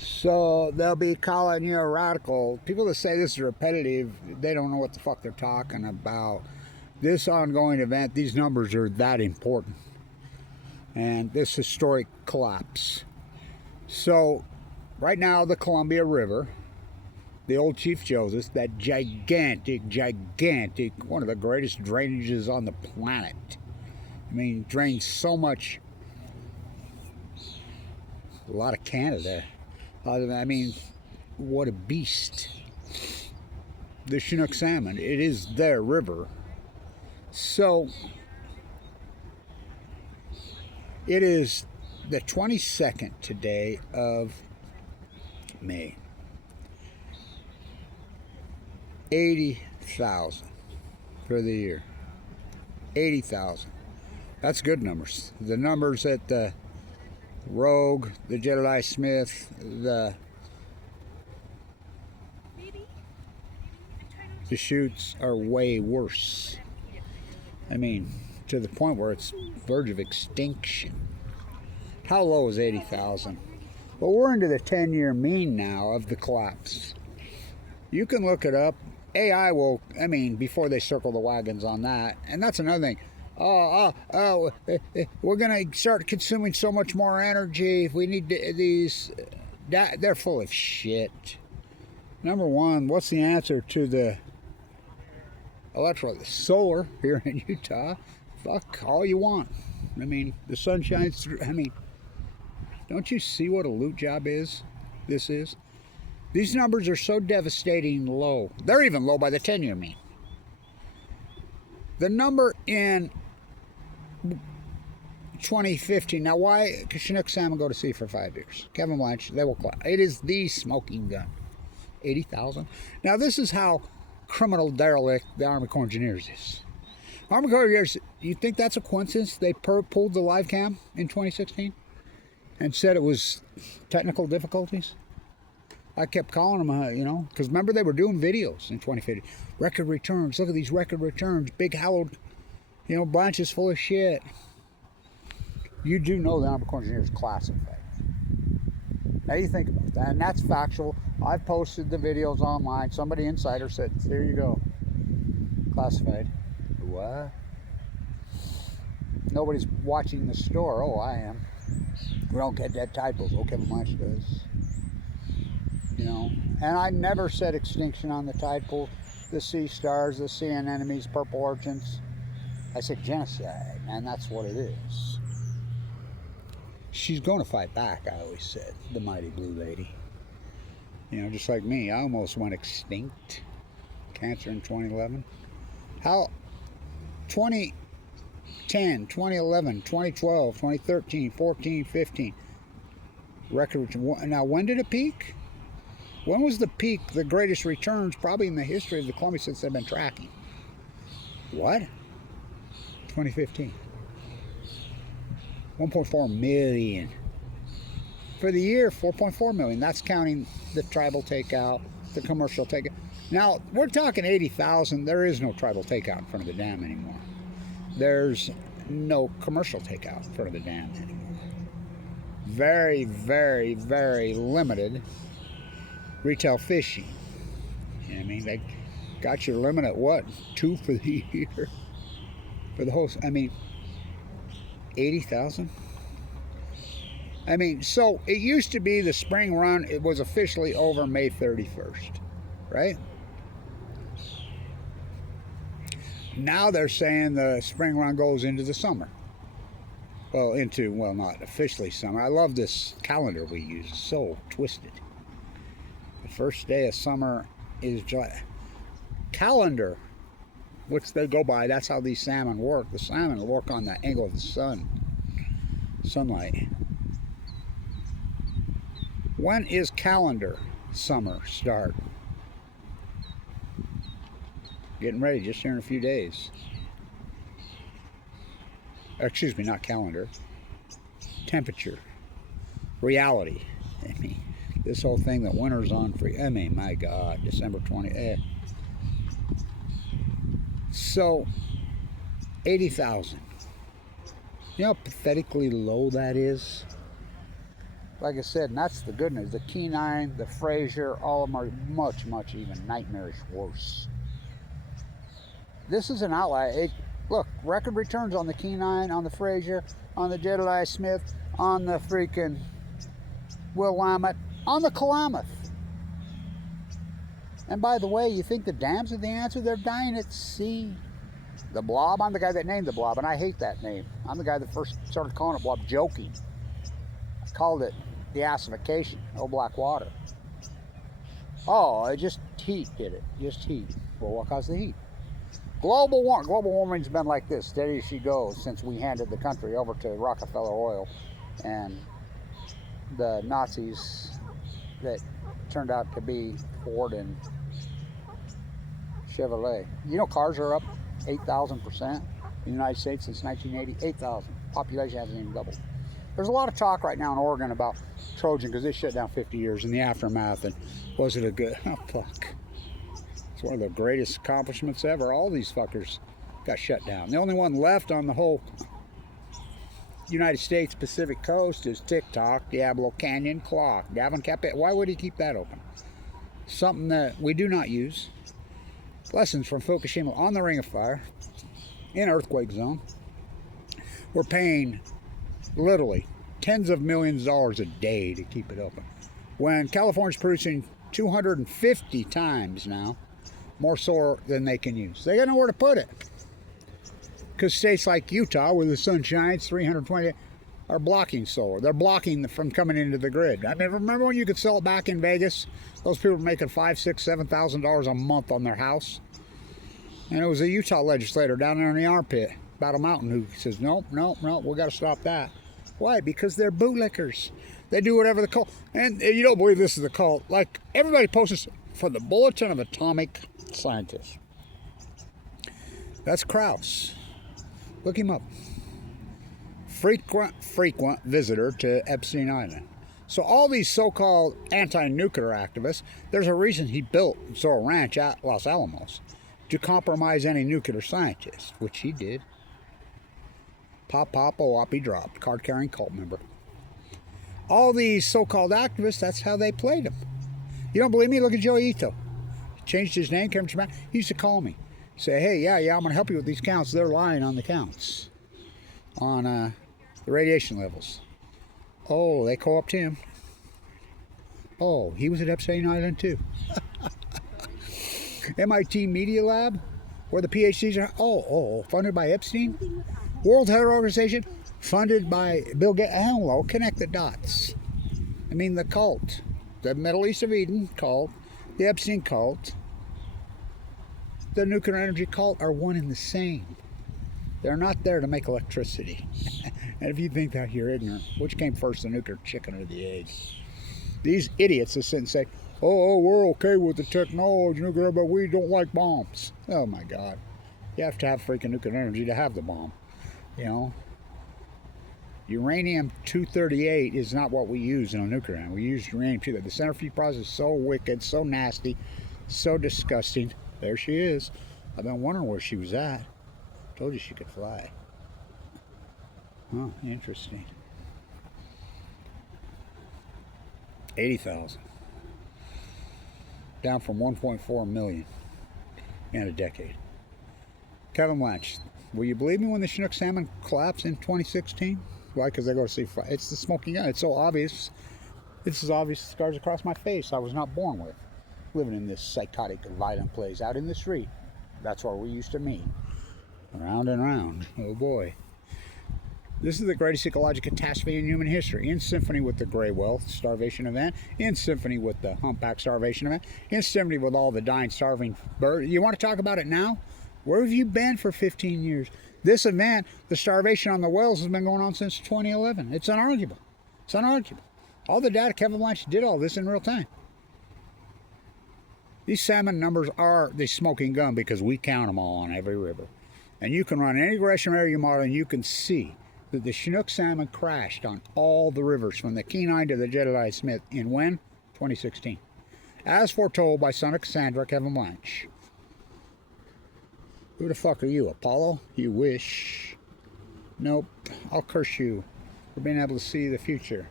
So they'll be calling you a radical. People that say this is repetitive, they don't know what the fuck they're talking about. This ongoing event, these numbers are that important. And this historic collapse. So right now the Columbia River, the old Chief Joseph, that gigantic, one of the greatest drainages on the planet. I mean, drains so much. A lot of Canada. I mean, what a beast. The Chinook salmon, it is their river. So, it is the 22nd today of May. 80,000 for the year. 80,000. That's good numbers. The numbers at the Rogue, the Jedediah Smith, the shoots are way worse. I mean, to the point where it's verge of extinction. How low is 80,000? Well, we're into the 10-year mean now of the collapse. You can look it up. AI will, I mean, before they circle the wagons on that. And that's another thing. We're going to start consuming so much more energy. If we need these, they're full of shit. Number one, what's the answer to the electrical? Solar here in Utah. Fuck all you want. I mean, the sun shines through. I mean, don't you see what a loot job is? This is. These numbers are so devastating low. They're even low by the 10-year mean. The number in 2015. Now, why Chinook salmon go to sea for 5 years? Kevin Blanch, they will collapse. It is the smoking gun. 80,000. Now, this is how criminal derelict the Army Corps of Engineers is. Army Corps of Engineers, you think that's a coincidence? They pulled the live cam in 2016 and said it was technical difficulties. I kept calling them, you know, because remember they were doing videos in 2015. Record returns. Look at these record returns. Big hallowed, you know, Blanche is full of shit. You do know the Army Corps of Engineers classified. Now you think about that, and that's factual. I've posted the videos online. Somebody insider said, "There you go, classified." What? Nobody's watching the store. Oh, I am. We don't get dead typos. Okay, Blanche does. You know, and I never said extinction on the tide pool, the sea stars, the sea anemones, purple urchins. I said genocide, and that's what it is. She's going to fight back, I always said, the mighty blue lady. You know, just like me, I almost went extinct. Cancer in 2011. How 2010, 2011, 2012, 2013, 14, 15. Record. Now, when did it peak? When was the peak, the greatest returns, probably in the history of the Columbia since they've been tracking? What? 2015. 1.4 million. For the year, 4.4 million. That's counting the tribal takeout, the commercial takeout. Now, we're talking 80,000. There is no tribal takeout in front of the dam anymore. There's no commercial takeout in front of the dam anymore. Very, very, very limited retail fishing. You know what I mean? They got your limit at what? 2 for the year? For the whole, I mean, 80,000? I mean, so it used to be the spring run, it was officially over May 31st, right? Now they're saying the spring run goes into the summer. Well, not officially summer. I love this calendar we use. It's so twisted. The first day of summer is July. Calendar, which they go by, that's how these salmon work. The salmon work on the angle of the sunlight. When is calendar summer start? Getting ready, just here in a few days. Excuse me, not calendar. Temperature. Reality. I mean, this whole thing that winter's on for, I mean, my God, December 20th. So, 80,000. You know how pathetically low that is? Like I said, and that's the good news. The Kenai, the Fraser, all of them are much, much even nightmarish worse. This is an outlier. Look, record returns on the Kenai, on the Fraser, on the Jedediah Smith, on the freaking Willamette, on the Klamath. And by the way, you think the dams are the answer? They're dying at sea. The blob, I'm the guy that named the blob, and I hate that name. I'm the guy that first started calling it blob, joking. I called it the acidification, no black water. Oh, it just heat did it, just heat. Well, what caused the heat? Global warming's been like this, steady as she goes, since we handed the country over to Rockefeller Oil and the Nazis that turned out to be Ford and Chevrolet. You know, cars are up 8,000% in the United States since 1980. 8,000. Population hasn't even doubled. There's a lot of talk right now in Oregon about Trojan because they shut down 50 years in the aftermath. And was it a good? Oh, fuck. It's one of the greatest accomplishments ever. All these fuckers got shut down. The only one left on the whole United States Pacific coast is TikTok, Diablo Canyon Clock. Gavin Capet. Why would he keep that open? Something that we do not use. Lessons from Fukushima on the Ring of Fire in earthquake zone. We're paying literally tens of millions of dollars a day to keep it open. When California's producing 250 times now more solar than they can use. They got nowhere to put it. Because states like Utah, where the sun shines 320, are blocking solar. They're blocking from coming into the grid. I mean, remember when you could sell it back in Vegas? Those people were making $5,000, $6,000, $7,000 a month on their house. And it was a Utah legislator down there in the armpit, about a mountain, who says, nope, we got to stop that. Why? Because they're bootlickers. They do whatever the cult. And you don't believe this is a cult. Like, everybody posts for the Bulletin of Atomic Scientists. That's Krauss. Look him up. Frequent visitor to Epstein Island. So all these so-called anti-nuclear activists, there's a reason he built Zorro Ranch at Los Alamos, to compromise any nuclear scientists, which he did. Pop, oh, he dropped. Card-carrying cult member. All these so-called activists, that's how they played him. You don't believe me? Look at Joe Ito. He changed his name, came to me. He used to call me. Say, hey, yeah, I'm going to help you with these counts. They're lying on the counts. On the radiation levels. Oh, they co-opted him. Oh, he was at Epstein Island too. MIT Media Lab, where the PhDs are. Oh, funded by Epstein. World Health Organization, funded by Bill Gates. Hello, connect the dots. I mean, the cult, the Middle East of Eden cult, the Epstein cult, the nuclear energy cult are one and the same. They're not there to make electricity. And if you think that, you're ignorant. Which came first, the nuclear chicken or the egg? These idiots that sit and say, oh, we're okay with the technology, nuclear, but we don't like bombs. Oh my God. You have to have freaking nuclear energy to have the bomb. You know? Uranium-238 is not what we use in a nuclear energy. We use uranium-238. The centrifuge process is so wicked, so nasty, so disgusting. There she is. I've been wondering where she was at. Told you she could fly. Oh, interesting. 80,000. Down from 1.4 million in a decade. Kevin Blanch, will you believe me when the Chinook salmon collapsed in 2016? Why? Because they go to sea. It's the smoking gun. It's so obvious. It's as obvious as scars across my face I was not born with. Living in this psychotic, violent place out in the street. That's where we used to meet. Round and round. Oh boy. This is the greatest ecological catastrophe in human history, in symphony with the gray whale starvation event, in symphony with the humpback starvation event, in symphony with all the dying, starving birds. You want to talk about it now? Where have you been for 15 years? This event, the starvation on the whales, has been going on since 2011. It's unarguable. It's unarguable. All the data, Kevin Blanch did all this in real time. These salmon numbers are the smoking gun because we count them all on every river. And you can run any regression area model and you can see that the Chinook salmon crashed on all the rivers from the Kenai to the Jedediah Smith in when? 2016. As foretold by son of Cassandra, Kevin Blanch. Who the fuck are you, Apollo? You wish. Nope. I'll curse you for being able to see the future.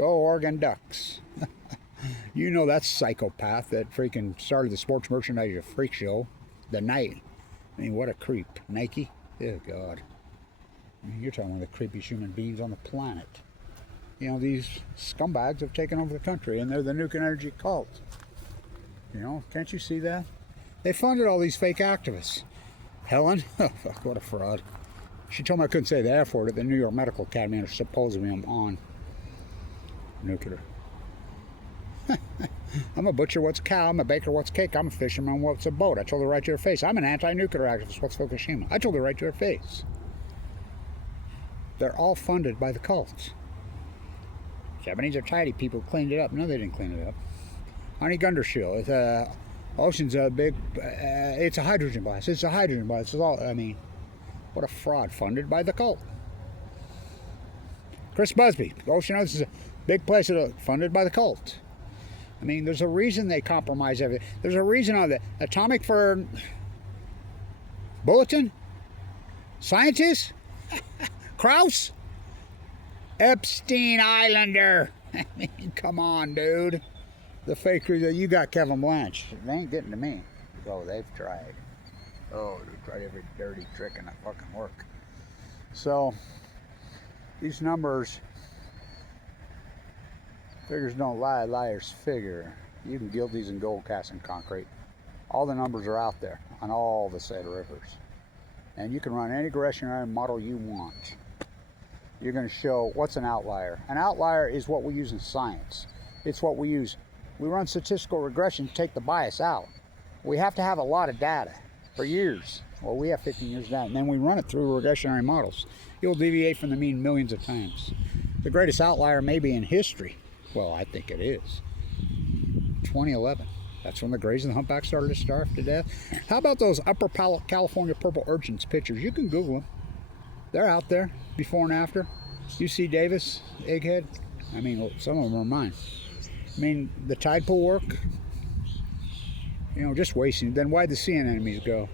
Go Oregon Ducks. You know that psychopath that freaking started the sports merchandise freak show. The night. I mean, what a creep. Nike? Oh, God. I mean, you're talking about the creepiest human beings on the planet. You know, these scumbags have taken over the country, and they're the nuclear energy cult. You know, can't you see that? They funded all these fake activists. Helen? Oh, fuck, what a fraud. She told me I couldn't say the F word at the New York Medical Academy, and supposedly I'm on nuclear. I'm a butcher, what's a cow? I'm a baker, what's cake? I'm a fisherman, what's a boat? I told her right to her face. I'm an anti-nuclear activist, what's Fukushima? I told her right to her face. They're all funded by the cults. Japanese are tidy people who cleaned it up. No, they didn't clean it up. Honey Gundershield. Ocean's a big. It's a hydrogen blast. It's a hydrogen blast. It's all. I mean, what a fraud. Funded by the cult. Chris Busby. Ocean Ocean is a big place funded by the cult. I mean, there's a reason they compromise everything. There's a reason on the Atomic for Bulletin. Scientists. Krauss. Epstein Islander. I mean, come on, dude. The fakers that you got, Kevin Blanche. They ain't getting to me. Oh, they've tried. Oh, they've tried every dirty trick in that fucking work. So, these numbers, figures don't lie, liars figure. You can gild these in gold, cast in concrete. All the numbers are out there on all the said rivers. And you can run any regression model you want. You're going to show what's an outlier. An outlier is what we use in science. It's what we use. We run statistical regression to take the bias out. We have to have a lot of data for years. Well, we have 15 years of data, and then we run it through regressionary models. You'll deviate from the mean millions of times. The greatest outlier may be in history. Well, I think it is. 2011. That's when the grays and the humpbacks started to starve to death. How about those Upper California purple urchins pictures? You can Google them. They're out there, before and after. UC Davis, egghead. I mean, some of them are mine. I mean, the tide pool work, you know, just wasting. Then why'd the sea anemones go?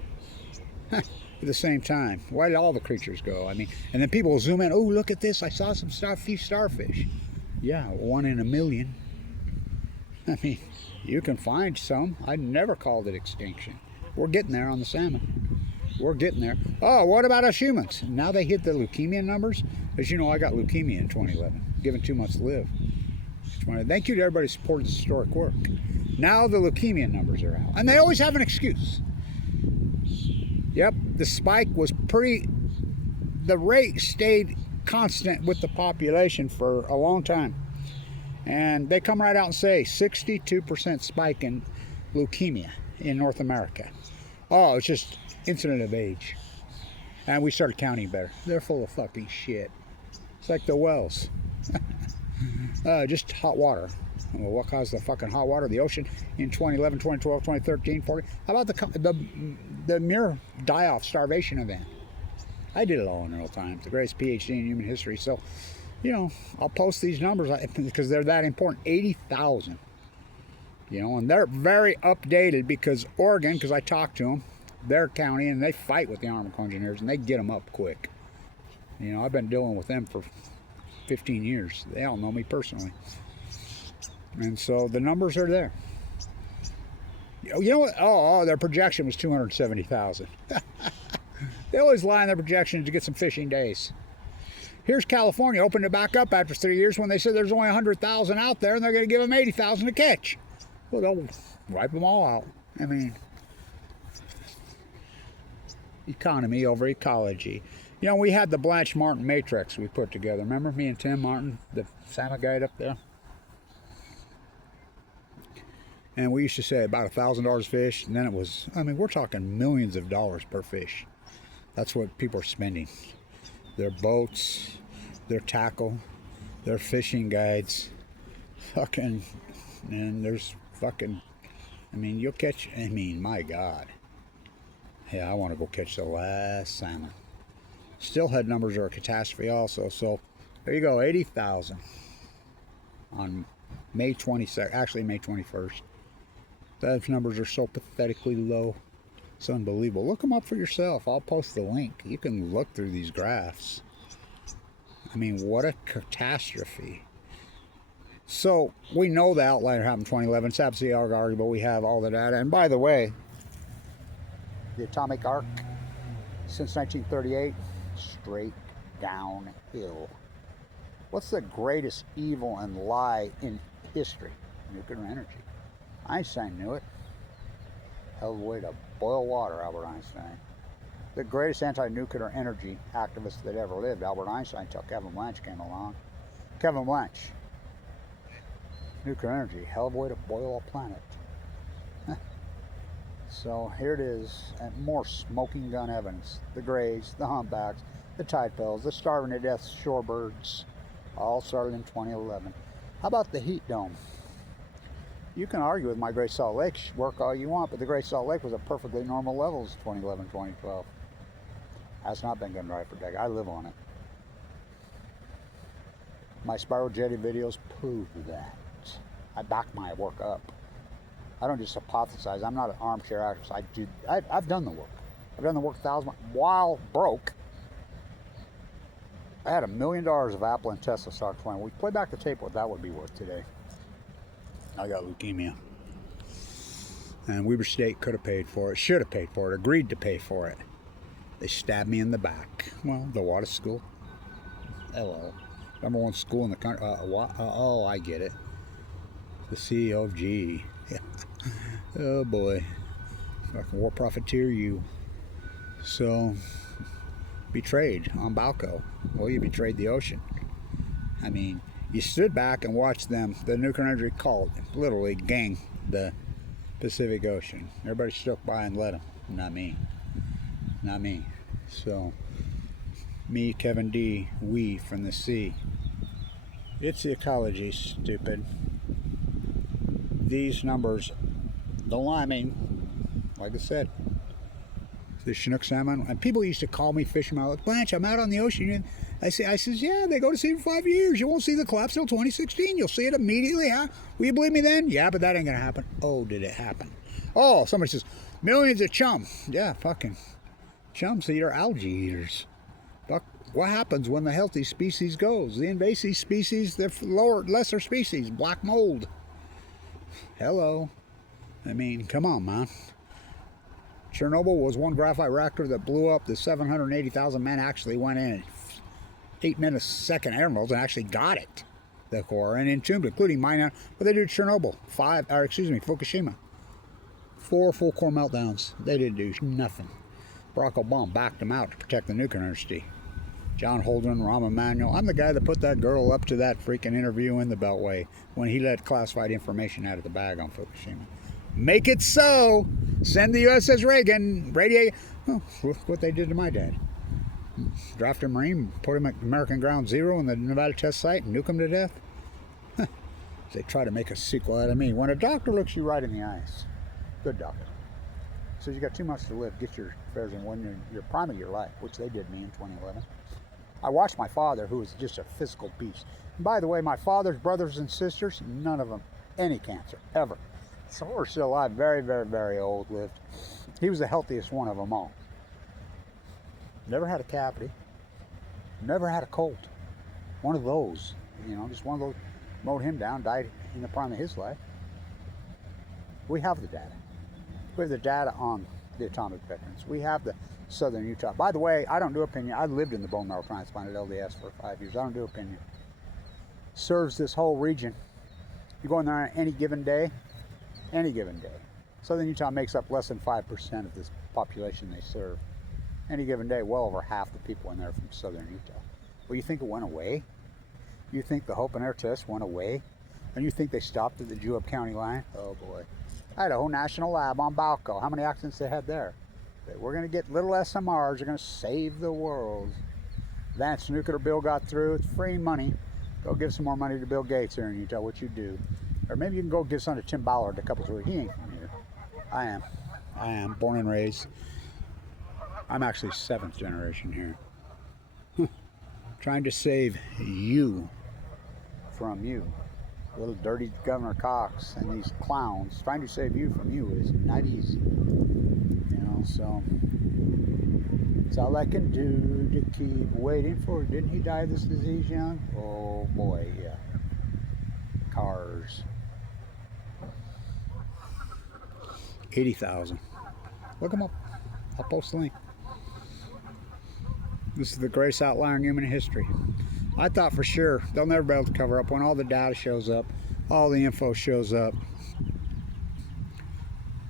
At the same time, why did all the creatures go? I mean, and then people will zoom in. Oh, look at this! I saw some few starfish. Yeah, 1 in a million. I mean, you can find some. I never called it extinction. We're getting there on the salmon. We're getting there. Oh, what about us humans? Now they hit the leukemia numbers. As you know, I got leukemia in 2011, given 2 months to live. Thank you to everybody who supported this historic work. Now the leukemia numbers are out. And they always have an excuse. Yep, the spike was the rate stayed constant with the population for a long time. And they come right out and say 62% spike in leukemia in North America. Oh, it's just incident of age. And we started counting better. They're full of fucking shit. It's like the wells. Just hot water. Well, what caused the fucking hot water? The ocean in 2011, 2012, 2013, 40. How about the mere die-off starvation event? I did it all in real time. The greatest PhD in human history. So, you know, I'll post these numbers because they're that important. 80,000. You know, and they're very updated because Oregon, because I talked to them, their county, and they fight with the Army Corps engineers, and they get them up quick. You know, I've been dealing with them for 15 years. They all know me personally. And so the numbers are there. You know what? Oh, their projection was 270,000. They always lie on their projections to get some fishing days. Here's California, opened it back up after 3 years when they said there's only 100,000 out there and they're going to give them 80,000 to catch. Well, they'll wipe them all out. I mean, economy over ecology. You know, we had the Blanche Martin matrix we put together. Remember me and Tim Martin, the salmon guide up there? And we used to say about $1,000 fish, and then it was, I mean, we're talking millions of dollars per fish. That's what people are spending. Their boats, their tackle, their fishing guides, fucking, and there's fucking, I mean, you'll catch, I mean, my God. Yeah, I want to go catch the last salmon. Steelhead numbers are a catastrophe also, so there you go, 80,000 on May 22nd, actually May 21st. Those numbers are so pathetically low. It's unbelievable. Look them up for yourself. I'll post the link. You can look through these graphs. I mean, what a catastrophe. So we know the outlier happened in 2011. It's absolutely arguable. We have all the data. And by the way, the atomic arc since 1938, straight downhill. What's the greatest evil and lie in history? Nuclear energy. Einstein knew it. Hell of a way to boil water, Albert Einstein. The greatest anti-nuclear energy activist that ever lived, Albert Einstein, until Kevin Blanch came along. Kevin Blanch. Nuclear energy, hell of a way to boil a planet. So here it is, and more smoking gun evidence. The grays, the humpbacks, the tide pills, the starving to death shorebirds, all started in 2011. How about the heat dome? You can argue with my Great Salt Lake work all you want, but the Great Salt Lake was at perfectly normal levels 2011, 2012. Has not been getting right for decades. I live on it. My spiral jetty videos prove that. I back my work up. I don't just hypothesize. I'm not an armchair activist. I've done the work. I've done the work 1,000 while broke. I had $1 million of Apple and Tesla stock 20. We play back the tape what that would be worth today. I got leukemia. And Weber State could have paid for it, should have paid for it, agreed to pay for it. They stabbed me in the back. Well, the water school. Hello. Number one school in the country. Oh, I get it. The CEO of GE. Oh boy. Fucking war profiteer you. So, betrayed on Balco. Well, you betrayed the ocean. I mean, you stood back and watched them, the nuclear energy cult, literally gang the Pacific Ocean. Everybody stuck by and let them. Not me. Not me. So, me, Kevin D, we from the sea. It's the ecology, stupid. These numbers, the liming, like I said, the Chinook salmon, and people used to call me fisherman. I'm like, Blanche, I'm out on the ocean. And I says, yeah, they go to sea for 5 years. You won't see the collapse till 2016. You'll see it immediately, huh? Will you believe me then? Yeah, but that ain't gonna happen. Oh, did it happen? Oh, somebody says, millions of chum. Yeah, fucking chums eat are algae eaters. But what happens when the healthy species goes? The invasive species, the lesser species, black mold. Hello. I mean, come on, man. Chernobyl was one graphite reactor that blew up. The 780,000 men actually went in at 8 minutes second animals and actually got it, the core, and entombed, including mine. But they did Chernobyl, Fukushima. 4 full core meltdowns. They didn't do nothing. Barack Obama backed them out to protect the nuclear industry. John Holden, Rahm Emanuel. I'm the guy that put that girl up to that freaking interview in the Beltway when he let classified information out of the bag on Fukushima. Make it so. Send the USS Reagan. Radiate. Oh, look what they did to my dad. Draft a Marine, put him at American Ground Zero in the Nevada test site and nuke him to death. They try to make a sequel out of me. When a doctor looks you right in the eyes, good doctor, says you got 2 months to live, get your affairs in one your prime of your life, which they did me in 2011. I watched my father, who was just a physical beast. And by the way, my father's brothers and sisters, none of them any cancer, ever. Some were still alive, very, very, very old, lived. He was the healthiest one of them all. Never had a cavity. Never had a cold. One of those, just one of those mowed him down, died in the prime of his life. We have the data. We have the data on the atomic veterans. We have the Southern Utah. By the way, I don't do opinion. I lived in the bone marrow transplant at LDS for 5 years. I don't do opinion. Serves this whole region. You go in there on any given day. Southern Utah makes up less than 5% of this population they serve. Any given day, well over half the people in there from Southern Utah. Well, you think it went away? You think the Hope and Air test went away? And you think they stopped at the Juab County line? Oh boy. Idaho National Lab on Balco. How many accidents they had there? We're going to get little SMRs. They're going to save the world. Advanced nuclear bill got through. It's free money. Go give some more money to Bill Gates here in Utah. What you do? Or maybe you can go give some to Tim Ballard a couple of weeks. He ain't from here. I am. Born and raised. I'm actually 7th generation here. Trying to save you from you. Little dirty Governor Cox and these clowns. Trying to save you from you is not easy. So it's all I can do to keep waiting for it. Didn't he die of this disease young? Oh boy, yeah. cars. 80,000. Look them up. I'll post the link. This is the greatest outlier in human history. I thought for sure they'll never be able to cover up when all the data shows up, all the info shows up.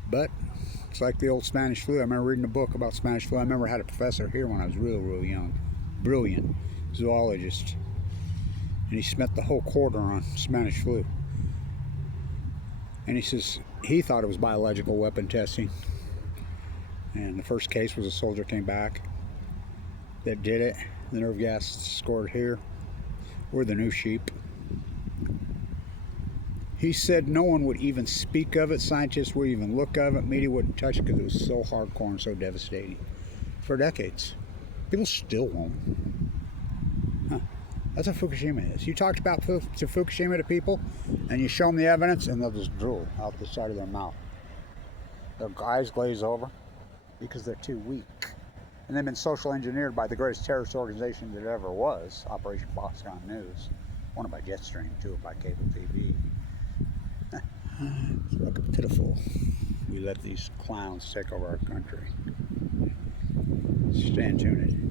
But it's like the old Spanish flu. I remember reading a book about Spanish flu. I remember I had a professor here when I was real young. Brilliant zoologist. And he spent the whole quarter on Spanish flu. And he says he thought it was biological weapon testing. And the first case was a soldier came back that did it. The nerve gas scored here. We're the new sheep. He said no one would even speak of it. Scientists wouldn't even look of it. Media wouldn't touch it because it was so hardcore and so devastating. For decades. People still won't. Huh. That's what Fukushima is. You talked about to Fukushima to people, and you show them the evidence, and they'll just drool out the side of their mouth. Their eyes glaze over because they're too weak. And they've been social engineered by the greatest terrorist organization that ever was, Operation Foxconn News. One by Jetstream, two by cable TV. Look pitiful. We let these clowns take over our country. Stay tuned.